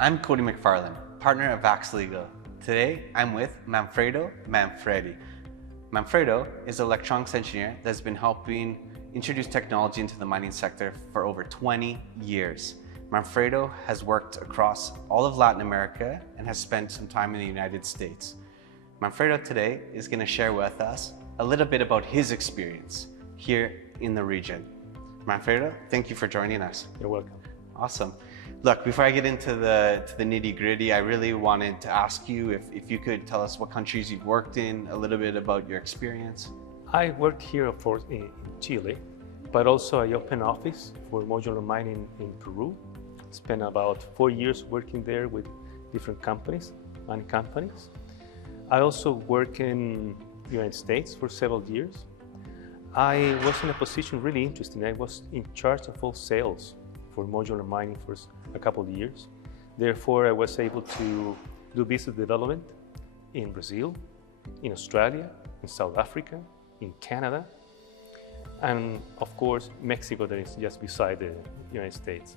I'm Cody Mcfarlane, partner at Vax Legal. Today, I'm with Manfredo Manfredi. Manfredo is an electronics engineer that's been helping introduce technology into the mining sector for over 20 years. Manfredo has worked across all of Latin America and has spent some time in the United States. Manfredo today is going to share with us a little bit about his experience here in the region. Manfredo, thank you for joining us. You're welcome. Awesome. Look, before I get into the nitty-gritty, I really wanted to ask you if you could tell us what countries you've worked in, a little bit about your experience. I worked here, of course, in Chile, but also I opened an office for modular mining in Peru. Spent about 4 years working there with different companies, mining companies. I also work in the United States for several years. I was in a position really interesting. I was in charge of all sales for modular mining for a couple of years. Therefore, I was able to do business development in Brazil, in Australia, in South Africa, in Canada, and of course, Mexico, that is just beside the United States.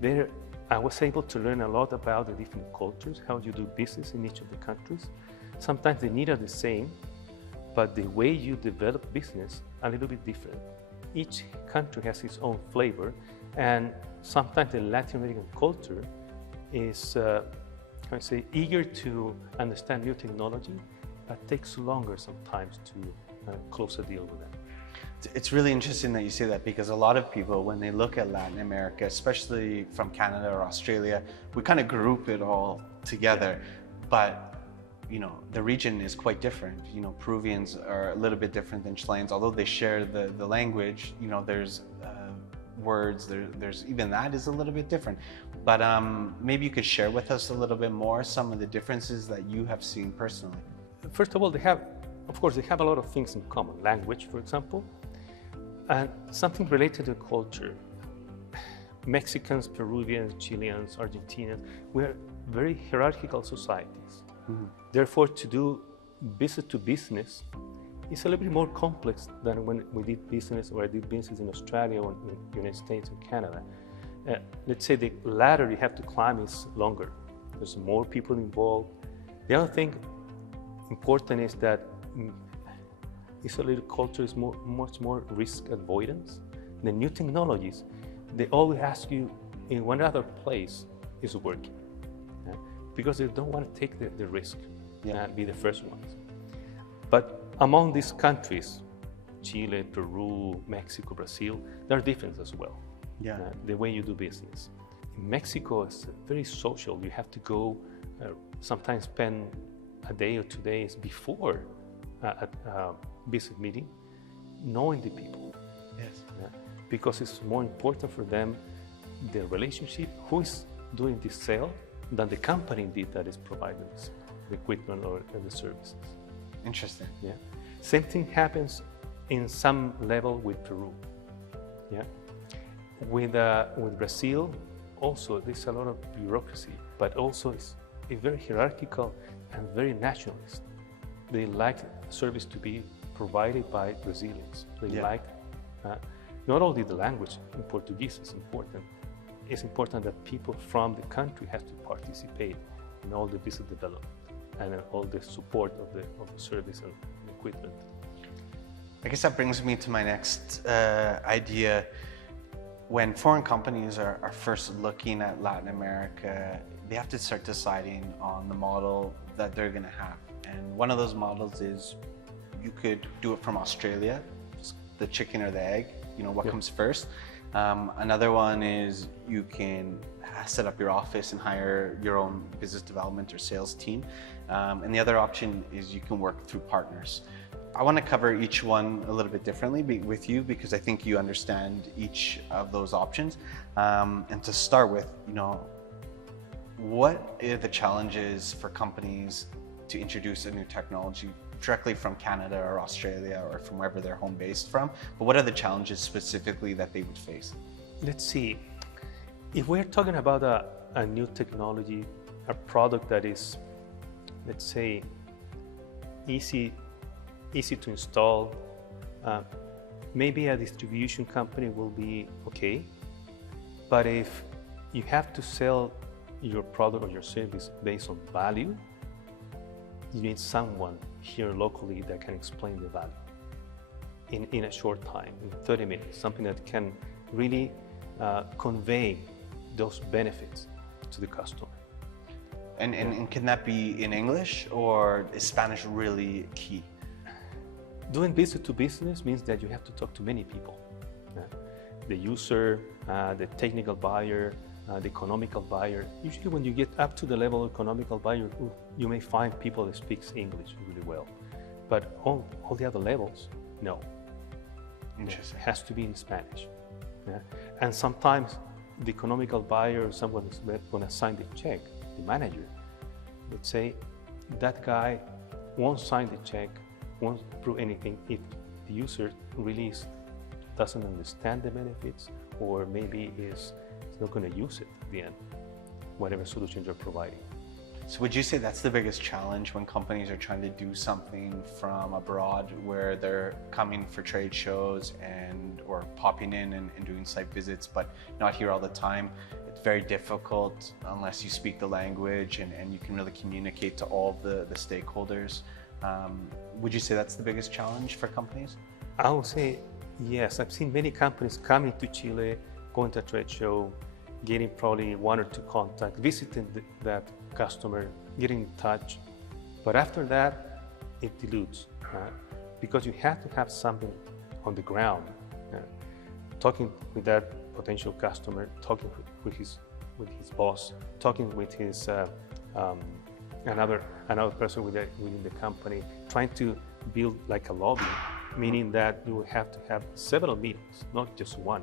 There, I was able to learn a lot about the different cultures, how you do business in each of the countries. Sometimes the needs are the same, but the way you develop business a little bit different. Each country has its own flavor, and sometimes the Latin American culture is, eager to understand new technology, but takes longer sometimes to close a deal with them. It's really interesting that you say that, because a lot of people, when they look at Latin America, especially from Canada or Australia, we kind of group it all together. But the region is quite different. Peruvians are a little bit different than Chileans, although they share the language. There's words, there's even that is a little bit different. But maybe you could share with us a little bit more some of the differences that you have seen personally. First of all, they have a lot of things in common. Language, for example, and something related to culture. Mexicans, Peruvians, Chileans, Argentinians, we are very hierarchical societies. Mm-hmm. Therefore, to do business to business is a little bit more complex than when we did business, or I did business in Australia or in the United States or Canada. Let's say the ladder you have to climb is longer. There's more people involved. The other thing important is that Israeli culture is much more risk avoidance. The new technologies, they always ask you in one other place is working, because they don't want to take the risk and be the first ones. But among these countries, Chile, Peru, Mexico, Brazil, there are differences as well. The way you do business. In Mexico, it's very social. You have to go, sometimes spend a day or 2 days before a business meeting, knowing the people. Yes. Because it's more important for them, the relationship, who is doing this sale, than the company indeed that is providing the equipment or the services. Interesting. Yeah. Same thing happens in some level with Peru. Yeah. With Brazil, also there's a lot of bureaucracy, but also it's very hierarchical and very nationalist. They like service to be provided by Brazilians. They like not only the language. In Portuguese is important. It's important that people from the country have to participate in all the business development and all the support of the service and equipment. I guess that brings me to my next idea. When foreign companies are first looking at Latin America, they have to start deciding on the model that they're going to have. And one of those models is you could do it from Australia, the chicken or the egg, what comes first. Another one is you can set up your office and hire your own business development or sales team. And the other option is you can work through partners. I want to cover each one a little bit differently with you, because I think you understand each of those options. And to start with, what are the challenges for companies to introduce a new technology directly from Canada or Australia or from wherever they're home based from? But what are the challenges specifically that they would face? Let's see. If we're talking about a new technology, a product that is, let's say, easy to install, maybe a distribution company will be okay. But if you have to sell your product or your service based on value, you need someone here locally that can explain the value in a short time, in 30 minutes, something that can really convey those benefits to the customer. And can that be in English, or is Spanish really key? Doing business to business means that you have to talk to many people. The user, the technical buyer, the economical buyer. Usually when you get up to the level of economical buyer, you may find people that speak English really well. But all the other levels, no. Interesting. It has to be in Spanish. And sometimes the economical buyer or someone is going to sign the check, the manager, would say that guy won't sign the check, won't prove anything if the user really doesn't understand the benefits, or maybe is not going to use it at the end, whatever solutions you're providing. So would you say that's the biggest challenge when companies are trying to do something from abroad, where they're coming for trade shows or popping in and doing site visits, but not here all the time? It's very difficult unless you speak the language and you can really communicate to all the stakeholders. Would you say that's the biggest challenge for companies? I would say yes. I've seen many companies coming to Chile, going to a trade show, getting probably one or two contacts, visiting that customer, getting in touch. But after that, it dilutes, because you have to have something on the ground, talking with that potential customer, talking with his boss, talking with his another person within the company, trying to build like a lobby, meaning that you have to have several meetings, not just one.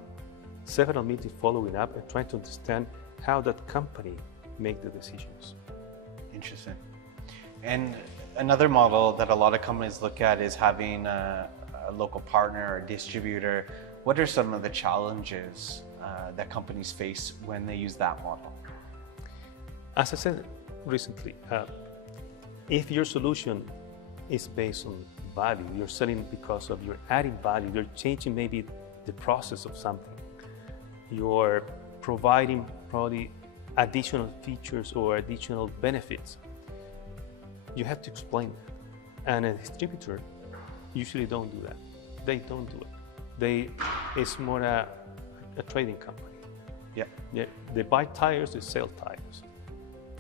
Several meetings following up and trying to understand how that company make the decisions. Interesting. And another model that a lot of companies look at is having a local partner or distributor. What are some of the challenges that companies face when they use that model? As I said recently, if your solution is based on value, you're selling because of you're adding value, you're changing maybe the process of something, you're providing probably additional features or additional benefits, you have to explain that. And a distributor usually don't do that. They don't do it. It's more a trading company. Yeah. They buy tires, they sell tires.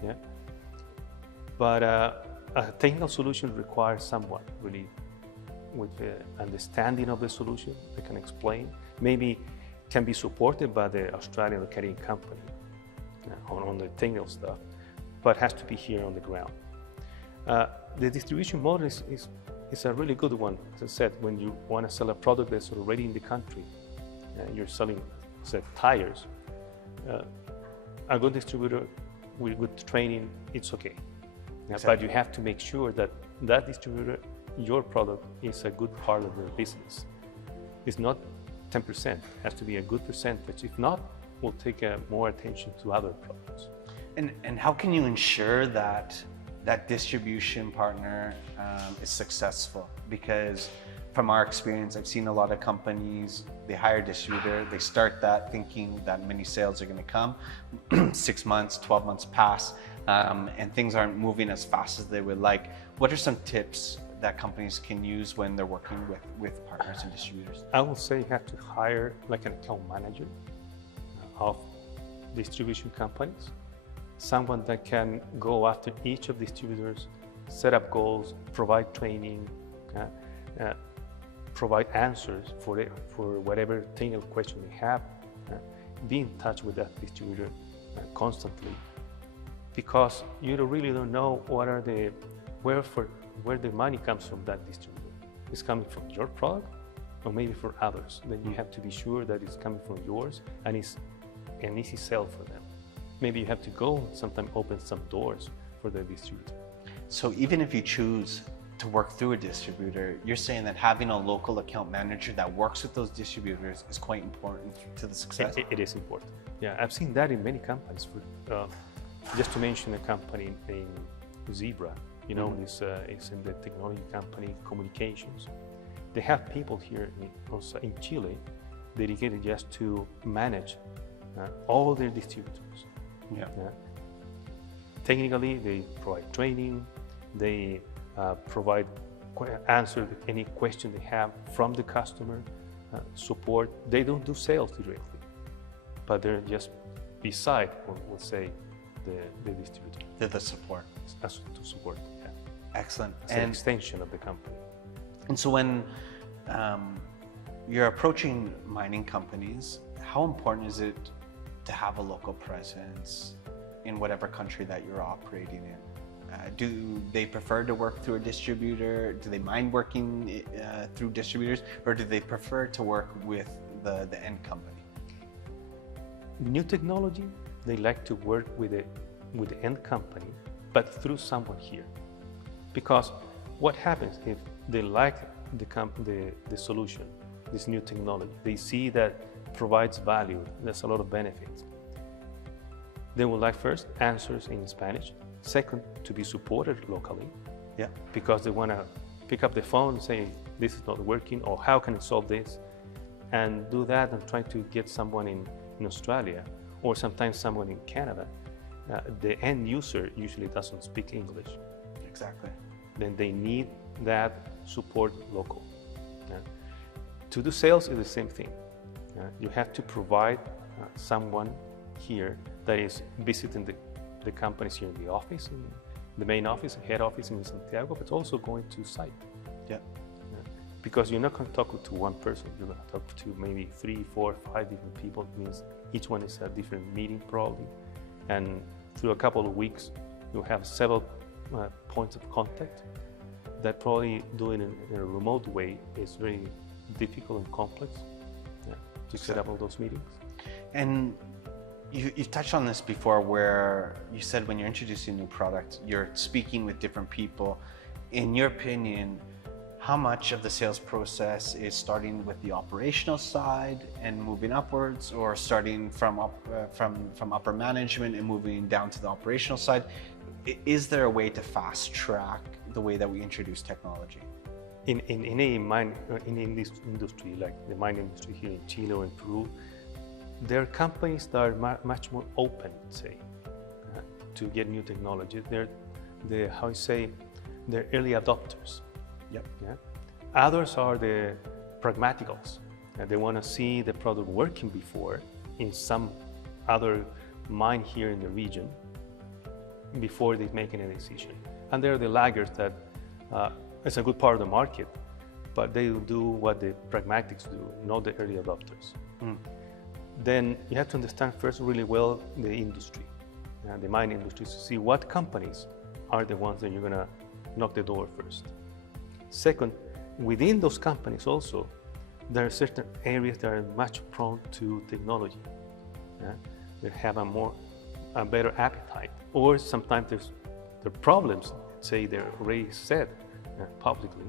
Yeah. But a technical solution requires someone really with the understanding of the solution that can explain. Maybe can be supported by the Australian or Canadian company on the technical stuff, but has to be here on the ground. The distribution model is a really good one. As I said, when you want to sell a product that's already in the country, you're selling, say, tires, a good distributor with good training, it's okay. Exactly. But you have to make sure that that distributor, your product, is a good part of their business. It's not 10%, it has to be a good percentage. If not, we'll take more attention to other products. And how can you ensure that that distribution partner is successful? Because from our experience, I've seen a lot of companies, they hire a distributor, they start that thinking that many sales are going to come, 6 months, 12 months pass, and things aren't moving as fast as they would like. What are some tips that companies can use when they're working with partners and distributors? I would say you have to hire like an account manager of distribution companies, someone that can go after each of the distributors, set up goals, provide training, provide answers for whatever technical question they have, be in touch with that distributor constantly, because you really don't know where the money comes from that distributor. It's coming from your product or maybe for others. Then you have to be sure that it's coming from yours and it's an easy sell for them. Maybe you have to go sometimes open some doors for the distributor. So even if you choose to work through a distributor, you're saying that having a local account manager that works with those distributors is quite important to the success? It is important. Yeah, I've seen that in many companies. Just to mention a company in Zebra, it's in the technology company, communications. They have people here in Chile dedicated just to manage all their distributors. technically, they provide training, they provide answer any question they have from the customer, support. They don't do sales directly, but they're just beside, or we'll say, the distributor. They're the support. As to support, yeah. Excellent. As an extension of the company. And so when you're approaching mining companies, how important is it to have a local presence in whatever country that you're operating in? Do they prefer to work through a distributor? Do they mind working through distributors, or do they prefer to work with the end company? New technology, they like to work with the end company, but through someone here. Because what happens if they like the solution, this new technology, they see that provides value, there's a lot of benefits. They would like first answers in Spanish, second to be supported locally, yeah, because they want to pick up the phone and say this is not working, or how can I solve this, and do that and try to get someone in Australia, or sometimes someone in Canada. The end user usually doesn't speak English. Exactly. Then they need that support local. To do sales is the same thing. You have to provide someone here that is visiting the companies here in the office, in the main office, head office in Santiago, but also going to site. Yeah. Because you're not going to talk to one person, you're going to talk to maybe 3, 4, 5 different people. It means each one is a different meeting probably. And through a couple of weeks, you'll have several points of contact that probably doing it in a remote way is very difficult and complex to set up all those meetings. And you've touched on this before, where you said when you're introducing a new product, you're speaking with different people. In your opinion, how much of the sales process is starting with the operational side and moving upwards, or starting from upper management and moving down to the operational side? Is there a way to fast track the way that we introduce technology? In this industry, like the mining industry here in Chile or in Peru, there are companies that are much more open, say, to get new technology. They're early adopters. Yep. Yeah? Others are the pragmaticals. They want to see the product working before in some other mine here in the region before they make any decision. And they're the laggards that it's a good part of the market, but they will do what the pragmatics do, not the early adopters. Then you have to understand first really well the industry, the mine industry, to see what companies are the ones that you're going to knock the door first. Second, within those companies also, there are certain areas that are much prone to technology. They have a better appetite, or sometimes there are problems, say they're already said publicly,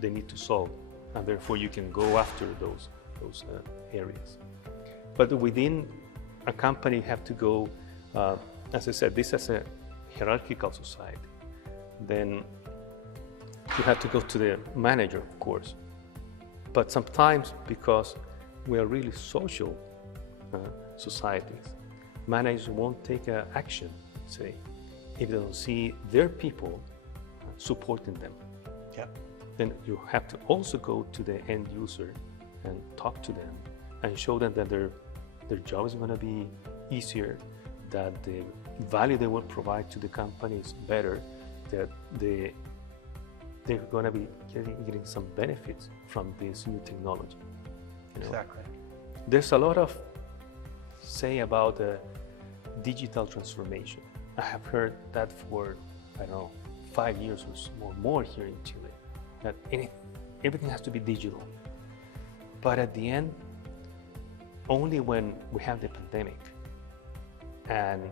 they need to solve, and therefore you can go after those areas. But within a company, you have to go, as I said, this is a hierarchical society. Then you have to go to the manager, of course. But sometimes, because we are really social societies, managers won't take action, say, if they don't see their people supporting them. Yeah. Then you have to also go to the end user and talk to them and show them that their job is going to be easier, that the value they will provide to the company is better, that they're going to be getting some benefits from this new technology. Exactly. There's a lot of say about digital transformation. I have heard that for, 5 years or more here in Chile, that everything has to be digital. But at the end, only when we have the pandemic and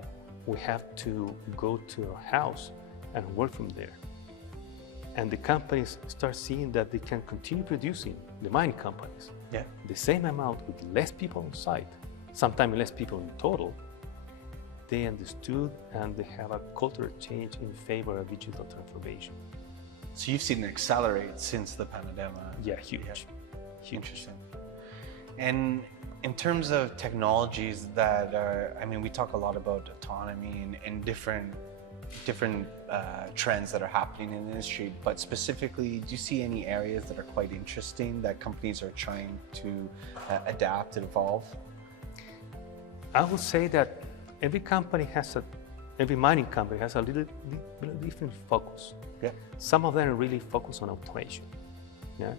we have to go to a house and work from there, and the companies start seeing that they can continue producing, the mine companies, the same amount with less people on site, sometimes less people in total, they understood and they have a cultural change in favor of digital transformation. So you've seen it accelerate since the pandemic. Yeah, huge. Huge. Interesting. And in terms of technologies that are, we talk a lot about autonomy and different different trends that are happening in the industry, but specifically, do you see any areas that are quite interesting that companies are trying to adapt and evolve? I would say that every mining company has a little different focus. Yeah. Some of them are really focused on automation, yeah,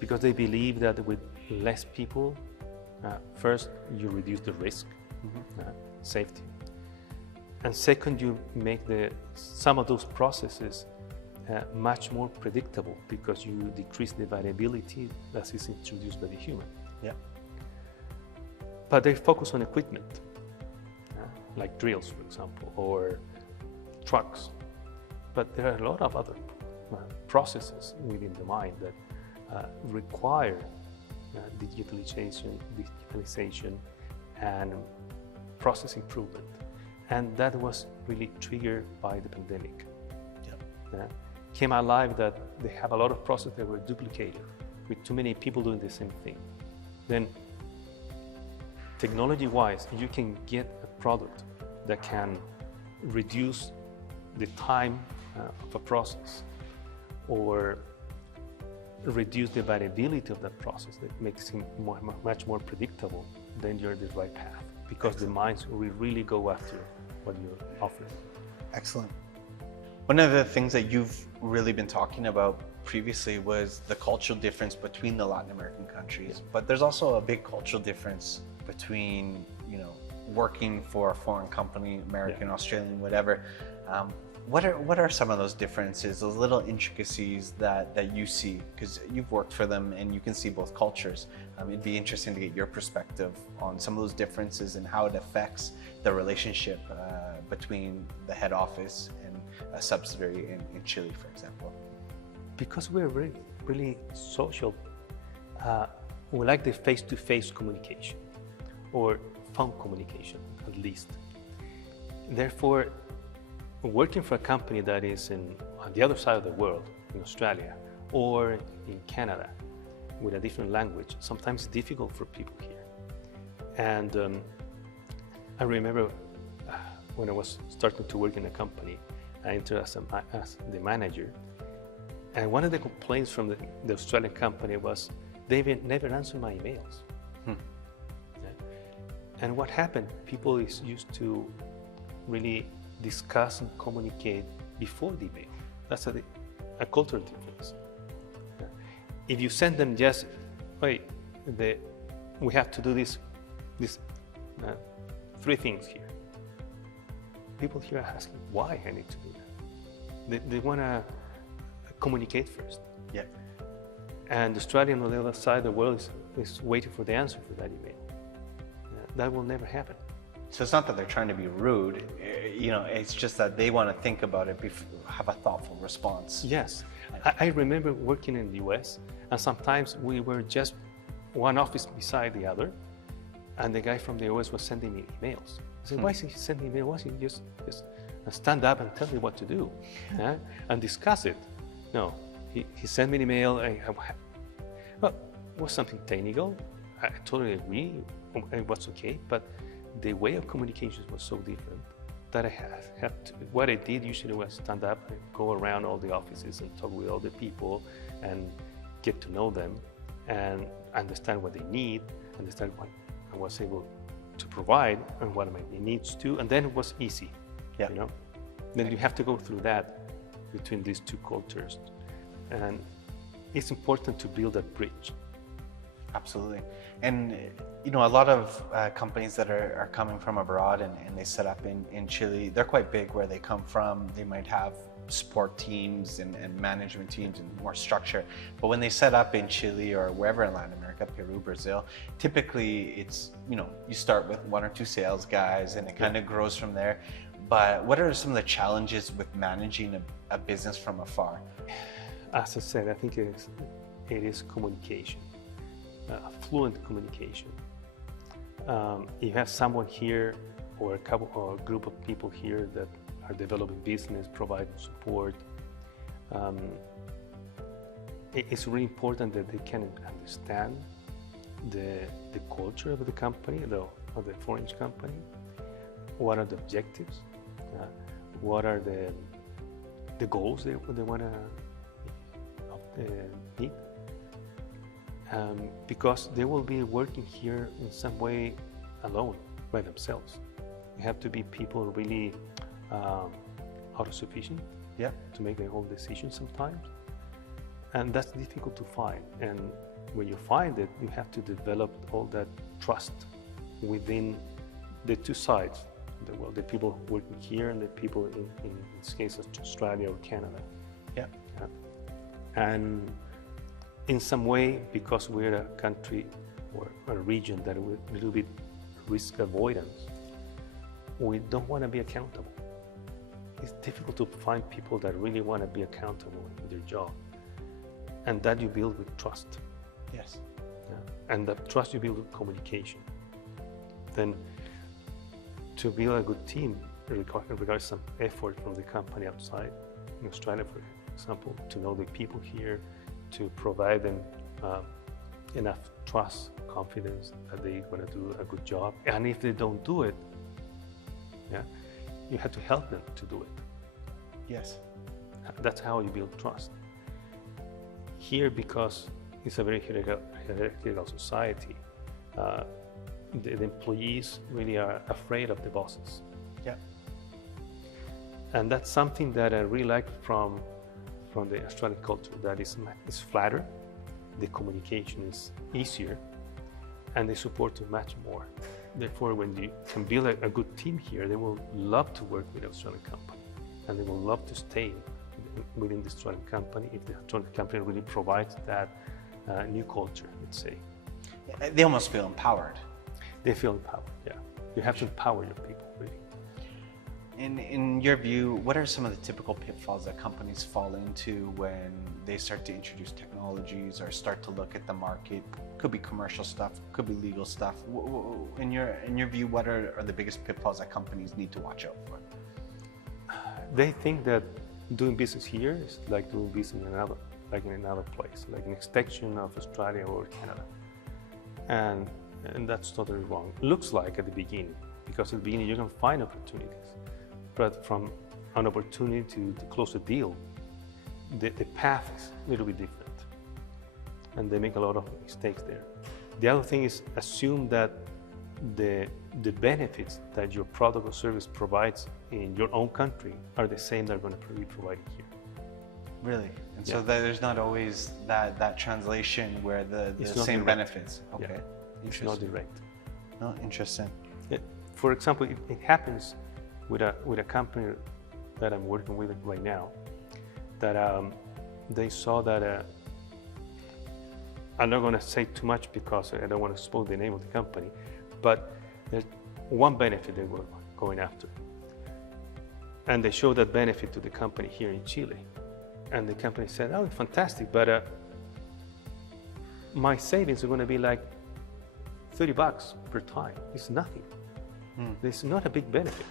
because they believe that with less people, first you reduce the risk, safety, and second you make some of those processes much more predictable because you decrease the variability that is introduced by the human. Yeah. But they focus on equipment, like drills, for example, or trucks. But there are a lot of other processes within the mine that require digitalization and process improvement. And that was really triggered by the pandemic. Yeah. Came alive that they have a lot of processes that were duplicated with too many people doing the same thing. Then technology-wise, you can get a product that can reduce the time of a process or reduce the variability of that process that makes it much more predictable, then you're the right path because the mines will really go after what you're offering. Excellent. One of the things that you've really been talking about previously was the cultural difference between the Latin American countries, but there's also a big cultural difference between, working for a foreign company, American, Australian, whatever. What are some of those differences, those little intricacies that you see? Because you've worked for them and you can see both cultures. It'd be interesting to get your perspective on some of those differences and how it affects the relationship between the head office and a subsidiary in Chile, for example. Because we're really social, we like the face-to-face communication or phone communication, at least. Therefore, working for a company that is on the other side of the world, in Australia or in Canada, with a different language, sometimes it's difficult for people here. And I remember when I was starting to work in a company, I entered as the manager, and one of the complaints from the Australian company was they never answer my emails. And what happened, people is used to really discuss and communicate before the email. That's a cultural difference. If you send them just, wait, we have to do this 3 things here. People here are asking why I need to do that. They want to communicate first. Yeah. And the Australian on the other side of the world is waiting for the answer for that email. That will never happen. So it's not that they're trying to be rude, it's just that they want to think about it, have a thoughtful response. Yes. I remember working in the US, and sometimes we were just one office beside the other, and the guy from the US was sending me emails. I said, why is he sending me emails? Why don't he just stand up and tell me what to do and discuss it? No, he sent me an email. Well, it was something technical. I totally agree. It was okay, but the way of communications was so different that I had to. What I did usually was stand up and go around all the offices and talk with all the people and get to know them and understand what they need, understand what I was able to provide and what my needs to, and then it was easy. Yeah. Then you have to go through that between these two cultures, and it's important to build that bridge. Absolutely. And a lot of companies that are coming from abroad and they set up in Chile, they're quite big where they come from. They might have support teams and management teams and more structure. But when they set up in Chile or wherever in Latin America, Peru, Brazil, typically it's, you start with 1 or 2 sales guys and it kind of grows from there. But what are some of the challenges with managing a business from afar? As I said, I think it is communication. Fluent communication. You have someone here or a group of people here that are developing business, providing support. It's really important that they can understand the culture of the company, of the foreign company. What are the objectives? what are the goals they want to meet, because they will be working here in some way alone by themselves. You have to be people really autosufficient, Yeah. to make their own decisions sometimes, and that's difficult to find. And when you find it, you have to develop all that trust within the two sides of the world, the people working here and the people in this case of Australia or Canada. Yeah. And in some way, because we're a country or a region that is a little bit risk avoidance, we don't want to be accountable. It's difficult to find people that really want to be accountable in their job, and that you build with trust. Yes. Yeah. And that trust you build with communication. Then to build a good team requires some effort from the company outside, in Australia, for example, to know the people here, to provide them enough trust, confidence that they're going to do a good job. And if they don't do it, yeah, you have to help them to do it. Yes. That's how you build trust. Here, because it's a very hierarchical society, the employees really are afraid of the bosses. Yeah. And that's something that I really like from the Australian culture, that is flatter, the communication is easier, and they support you much more. Therefore, when you can build a good team here, they will love to work with the Australian company, and they will love to stay within the Australian company if the Australian company really provides that new culture, let's say. They almost feel empowered. They feel empowered, yeah. You have to empower your people, really. In your view, what are some of the typical pitfalls that companies fall into when they start to introduce technologies or start to look at the market? Could be commercial stuff, could be legal stuff. In your view, what are the biggest pitfalls that companies need to watch out for? They think that doing business here is like doing business in another place, like an extension of Australia or Canada. And that's totally wrong. It looks like at the beginning, because at the beginning you can find opportunities. But from an opportunity to close a deal, the path is a little bit different. And they make a lot of mistakes there. The other thing is assume that the benefits that your product or service provides in your own country are the same that are going to be provided here. Really? And so Yeah. there's not always that translation where the It's not same direct. benefits. Okay. Yeah. It's Interesting. not direct. No, interesting. For example, it happens with a company that I'm working with right now, that they saw that I'm not going to say too much because I don't want to spoil the name of the company, but there's one benefit they were going after, and they showed that benefit to the company here in Chile, and the company said, "Oh, fantastic, but my savings are going to be like $30 per time. It's nothing. It's not a big benefit."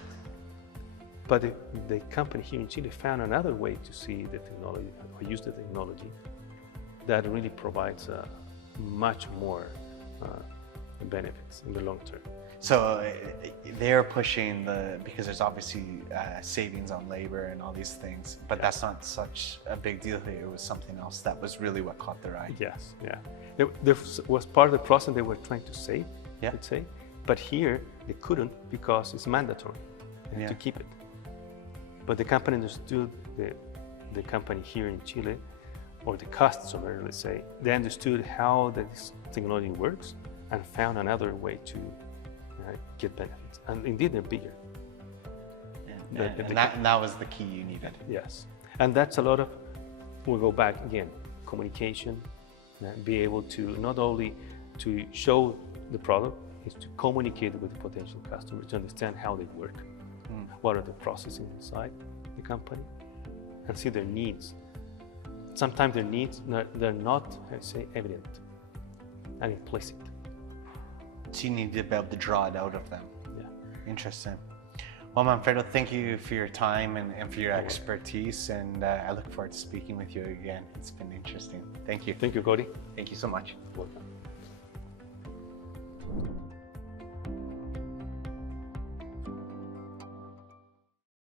But the company here in Chile found another way to see the technology, or use the technology, that really provides much more benefits in the long term. So they're pushing because there's obviously savings on labor and all these things, but that's not such a big deal here. It was something else that was really what caught their eye. Yes, yeah. There was part of the process they were trying to save, Yeah. let's say, but here they couldn't because it's mandatory. They have to keep it. But the company understood, the company here in Chile, or the customer, let's say, they understood how this technology works and found another way to get benefits. And indeed, they're bigger. And that was the key you needed. Yes. And that's a lot of, we'll go back again, communication, be able to not only to show the product, is to communicate with the potential customers, to understand how they work, what are the processes inside the company, and see their needs. Sometimes their needs, they're not, I say, evident and implicit. So you need to be able to draw it out of them. Yeah. Interesting. Well, Manfredo, thank you for your time and for your expertise, and I look forward to speaking with you again. It's been interesting. Thank you. Thank you, Cody. Thank you so much. Welcome.